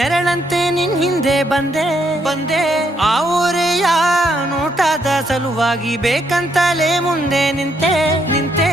ನೆರಳಂತೆ ನಿನ್ ಹಿಂದೆ ಬಂದೆ ಆ ಊರೆಯ ನೋಟದ ಸಲುವಾಗಿ ಬೇಕಂತಲೇ ಮುಂದೆ ನಿಂತೆ